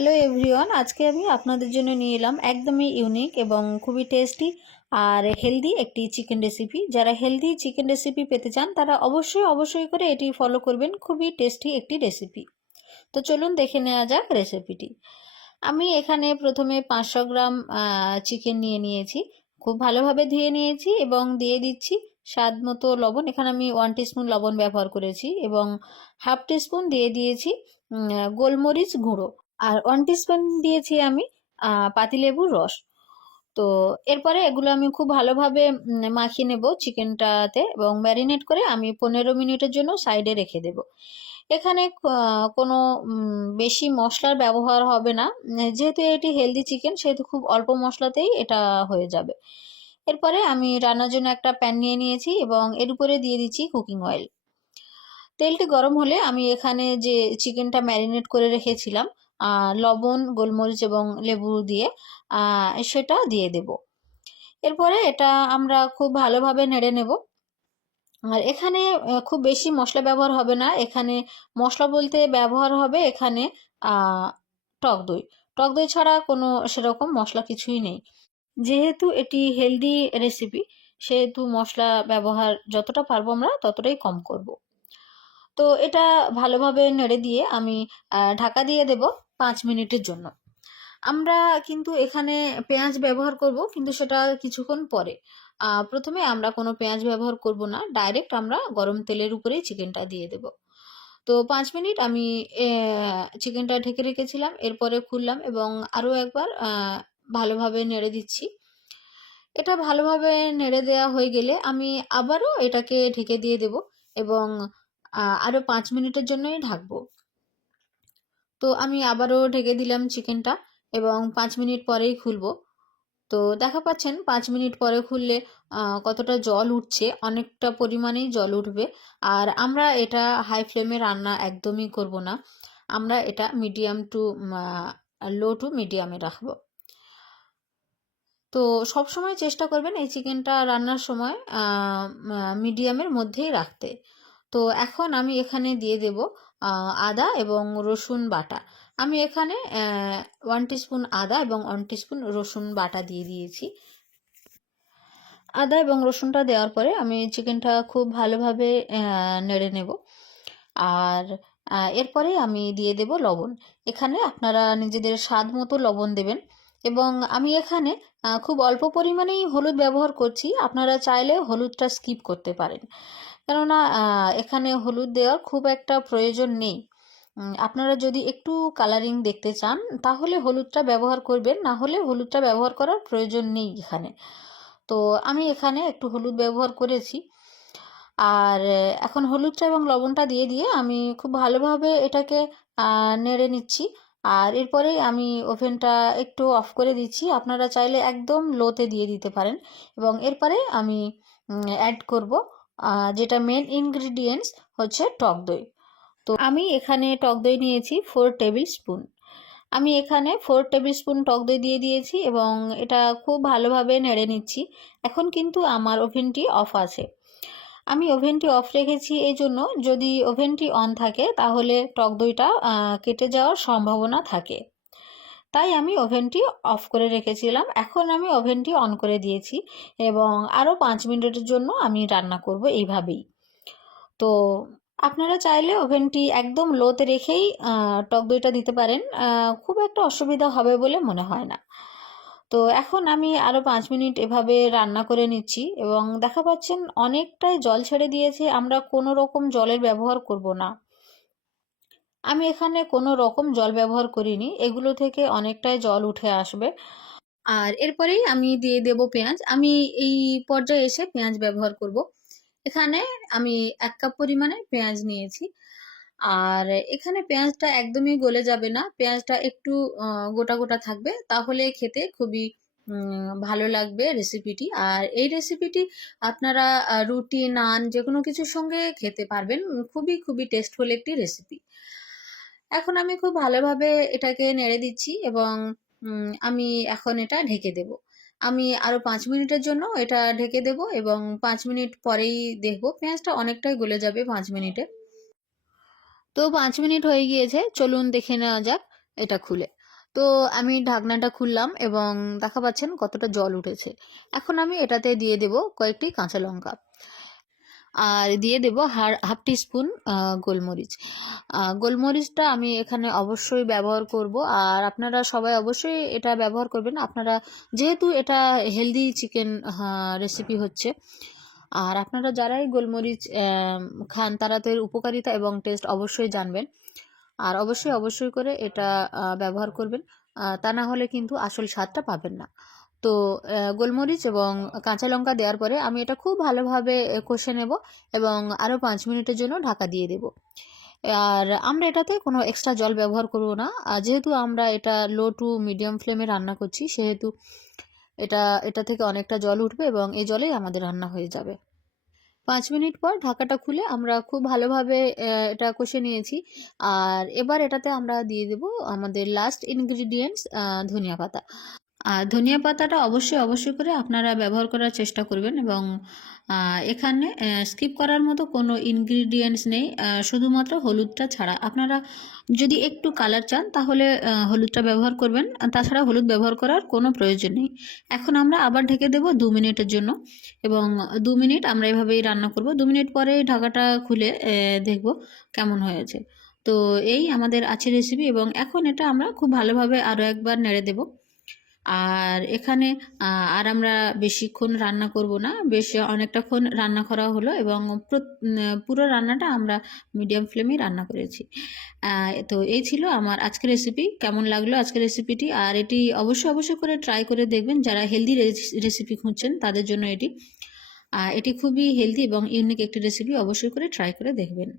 Hello everyone, আজকে আমি আপনাদের জন্য নিয়ে এলাম একদমই ইউনিক এবং খুবই টেস্টি আর হেলদি একটি চিকেন রেসিপি। যারা হেলদি চিকেন রেসিপি পেতে চান তারা অবশ্যই করে এটি ফলো করবেন। খুবই টেস্টি একটি রেসিপি। তো চলুন দেখে নেওয়া যাক রেসিপিটি। আমি এখানে প্রথমে 500 গ্রাম চিকেন নিয়েছি। খুব ভালোভাবে ধুয়ে নিয়েছি এবং দিয়ে দিচ্ছি স্বাদ মতো লবণ। এখানে আমি 1 টিস্পুন লবণ ব্যবহার করেছি এবং হাফ টিস্পুন দিয়ে দিয়েছি গোলমরিচ গুঁড়ো, আর 1 টিস্পুন দিয়েছি আমি পাতিলেবুর রস। তো এরপরে এগুলো আমি খুব ভালোভাবে মাখিয়ে নেব চিকেনটাতে এবং ম্যারিনেট করে আমি 15 মিনিটের জন্য সাইডে রেখে দেব। এখানে কোনো বেশি মশলার ব্যবহার হবে না, যেহেতু এটি হেলদি চিকেন সেহেতু খুব অল্প মশলাতেই এটা হয়ে যাবে। এরপরে আমি রান্নার জন্য একটা প্যান নিয়ে নিয়েছি এবং এর উপরে দিয়ে দিচ্ছি কুকিং অয়েল। তেলটি গরম হলে আমি এখানে যে চিকেনটা ম্যারিনেট করে রেখেছিলাম লবণ, গোলমরিচ এবং লেবু দিয়ে সেটা দিয়ে দেব। এরপরে এটা আমরা খুব ভালোভাবে নেড়ে নেব। আর এখানে খুব বেশি মশলা ব্যবহার হবে না। এখানে মশলা বলতে ব্যবহার হবে এখানে টক দই। টক দই ছাড়া কোনো সেরকম মশলা কিছুই নেই। যেহেতু এটি হেলদি রেসিপি সেহেতু মশলা ব্যবহার যতটা পারবো আমরা ততটাই কম করব। তো এটা ভালোভাবে নেড়ে দিয়ে আমি ঢাকা দিয়ে দেব 5 মিনিটের জন্য। আমরা কিন্তু এখানে পেঁয়াজ ব্যবহার করব, কিন্তু সেটা কিছুক্ষণ পরে। প্রথমে আমরা কোনো পেঁয়াজ ব্যবহার করব না, ডাইরেক্ট আমরা গরম তেলের উপরেই চিকেনটা দিয়ে দেব। তো 5 মিনিট আমি চিকেনটা ঢেকে রেখেছিলাম, এরপরে খুললাম এবং আরও একবার ভালোভাবে নেড়ে দিচ্ছি। এটা ভালোভাবে নেড়ে দেওয়া হয়ে গেলে আমি আবারও এটাকে ঢেকে দিয়ে দেব এবং আরও 5 মিনিটের জন্যই ঢাকবো। তো আমি আবারও ঢেকে দিলাম চিকেনটা এবং 5 মিনিট পরেই খুলবো। তো দেখা পাচ্ছেন 5 মিনিট পরে খুললে কতটা জল উঠছে, অনেকটা পরিমাণেই জল উঠবে। আর আমরা এটা হাই ফ্লেমে রান্না একদমই করব না, আমরা এটা মিডিয়াম টু লো টু মিডিয়ামে রাখবো। তো সবসময় চেষ্টা করবেন এই চিকেনটা রান্নার সময় মিডিয়ামের মধ্যেই রাখতে। তো এখন আমি এখানে দিয়ে দেব আদা এবং রসুন বাটা। আমি এখানে 1 টিস্পুন আদা এবং 1 টিস্পুন রসুন বাটা দিয়ে দিয়েছি। আদা এবং রসুনটা দেওয়ার পরে আমি চিকেনটা খুব ভালোভাবে নেড়ে নেব। আর এরপরে আমি দিয়ে দেব লবণ। এখানে আপনারা নিজেদের স্বাদ মতো লবণ দেবেন এবং আমি এখানে খুব অল্প পরিমাণেই হলুদ ব্যবহার করছি। আপনারা চাইলে হলুদটা স্কিপ করতে পারেন, কেননা এখানে হলুদ দেওয়ার খুব একটা প্রয়োজন নেই। আপনারা যদি একটু কালারিং দেখতে চান তাহলে হলুদটা ব্যবহার করবেন, না হলে হলুদটা ব্যবহার করার প্রয়োজন নেই এখানে। তো আমি এখানে একটু হলুদ ব্যবহার করেছি। আর এখন হলুদটা এবং লবণটা দিয়ে আমি খুব ভালোভাবে এটাকে নেড়ে নিচ্ছি। আর এরপরেই আমি ওভেনটা একটু অফ করে দিচ্ছি। আপনারা চাইলে একদম লোতে দিয়ে দিতে পারেন এবং এরপরে আমি অ্যাড করব যেটা মেন ইনগ্রিডিয়েন্টস হচ্ছে টক দই। তো আমি এখানে টক দই নিয়েছি 4 টেবিল স্পুন। আমি এখানে 4 টেবিল স্পুন টক দই দিয়ে দিয়েছি এবং এটা খুব ভালোভাবে নেড়ে নিচ্ছি। এখন কিন্তু আমার ওভেনটি অফ আছে। আমি ওভেনটি অফ রেখেছি এই জন্য, যদি ওভেনটি অন থাকে তাহলে টক দইটা কেটে যাওয়ার সম্ভাবনা থাকে। তাই আমি ওভেনটি অফ করে রেখেছিলাম। এখন আমি ওভেনটি অন করে দিয়েছি এবং আরও 5 মিনিটের জন্য আমি রান্না করব এইভাবেই। তো আপনারা চাইলে ওভেনটি একদম লোতে রেখেই টক দইটা দিতে পারেন, খুব একটা অসুবিধা হবে বলে মনে হয় না। তো এখন আমি আরও 5 মিনিট এভাবে রান্না করে নিচ্ছি এবং দেখা পাচ্ছেন অনেকটাই জল ছেড়ে দিয়েছে। আমরা কোনো রকম জলের ব্যবহার করব না। আমি এখানে কোনো রকম জল ব্যবহার করিনি, এগুলো থেকে অনেকটাই জল উঠে আসবে। আর এরপরেই আমি দিয়ে দেব পেঁয়াজ। আমি এই পর্যায়ে এসে পেঁয়াজ ব্যবহার করব। এখানে আমি 1 কাপ পরিমাণে পেঁয়াজ নিয়েছি। আর এখানে পেঁয়াজটা একদমই গলে যাবে না, পেঁয়াজটা একটু গোটা থাকবে, তাহলে খেতে খুবই ভালো লাগবে রেসিপিটি। আর এই রেসিপিটি আপনারা রুটি, নান যেকোনো কিছুর সঙ্গে খেতে পারবেন। খুবই টেস্টফুল একটি রেসিপি। এখন আমি খুব ভালোভাবে এটাকে নেড়ে দিচ্ছি এবং আমি এখন এটা ঢেকে দেব। আমি আরও 5 মিনিটের জন্য এটা ঢেকে দেব এবং 5 মিনিট পরেই দেখব পেঁয়াজটা অনেকটাই গলে যাবে 5 মিনিটে। তো 5 মিনিট হয়ে গিয়েছে, চলুন দেখে নেওয়া যাক এটা খুলে। তো আমি ঢাকনাটা খুললাম এবং দেখা পাচ্ছেন কতটা জল উঠেছে। এখন আমি এটাতে দিয়ে দেব কয়েকটি কাঁচা লঙ্কা, আর দিয়ে দেব হাফ টিস্পুন গোলমরিচ। গোলমরিচটা আমি এখানে অবশ্যই ব্যবহার করব, আর আপনারা সবাই অবশ্যই এটা ব্যবহার করবেন। আপনারা যেহেতু এটা হেলদি চিকেন রেসিপি হচ্ছে, আর আপনারা যারাই গোলমরিচ খান তারা তো এর উপকারিতা এবং টেস্ট অবশ্যই জানবেন। আর অবশ্যই করে এটা ব্যবহার করবেন, তা না হলে কিন্তু আসল স্বাদটা পাবেন না। তো গোলমরিচ এবং কাঁচা লঙ্কা দেওয়ার পরে আমি এটা খুব ভালোভাবে কষে নেব এবং আরও 5 মিনিটের জন্য ঢাকা দিয়ে দেব। আর আমরা এটাতে কোনো এক্সট্রা জল ব্যবহার করব না, যেহেতু আমরা এটা লো টু মিডিয়াম ফ্লেমে রান্না করছি, সেহেতু এটা থেকে অনেকটা জল উঠবে এবং এই জলেই আমাদের রান্না হয়ে যাবে। 5 মিনিট পর ঢাকাটা খুলে আমরা খুব ভালোভাবে এটা কষে নিয়েছি। আর এবার এটাতে আমরা দিয়ে দেব আমাদের লাস্ট ইনগ্রিডিয়েন্টস, ধনিয়া পাতা। আর ধনিয়া পাতাটা অবশ্যই করে আপনারা ব্যবহার করার চেষ্টা করবেন, এবং এখানে স্কিপ করার মতো কোনো ইনগ্রিডিয়েন্টস নেই, শুধুমাত্র হলুদটা ছাড়া। আপনারা যদি একটু কালার চান তাহলে হলুদটা ব্যবহার করবেন, তাছাড়া হলুদ ব্যবহার করার কোনো প্রয়োজন নেই। এখন আমরা আবার ঢেকে দেব 2 মিনিটের জন্য, এবং 2 মিনিট আমরা এভাবেই রান্না করব। 2 মিনিট পরে ঢাকাটা খুলে দেখব কেমন হয়েছে। তো এই আমাদের আছে রেসিপি, এবং এখন এটা আমরা খুব ভালোভাবে আরও একবার নেড়ে দেব। আর এখানে আর আমরা বেশিক্ষণ রান্না করব না, বেশ অনেকটাক্ষণ রান্না করা হলো, এবং পুরো রান্নাটা আমরা মিডিয়াম ফ্লেমেই রান্না করেছি। তো এই ছিল আমার আজকের রেসিপি। কেমন লাগলো আজকের রেসিপিটি? আর এটি অবশ্যই করে ট্রাই করে দেখবেন, যারা হেলদি রেসিপি খুঁজছেন তাদের জন্য এটি খুবই হেলদি এবং ইউনিক একটি রেসিপি, অবশ্যই করে ট্রাই করে দেখবেন।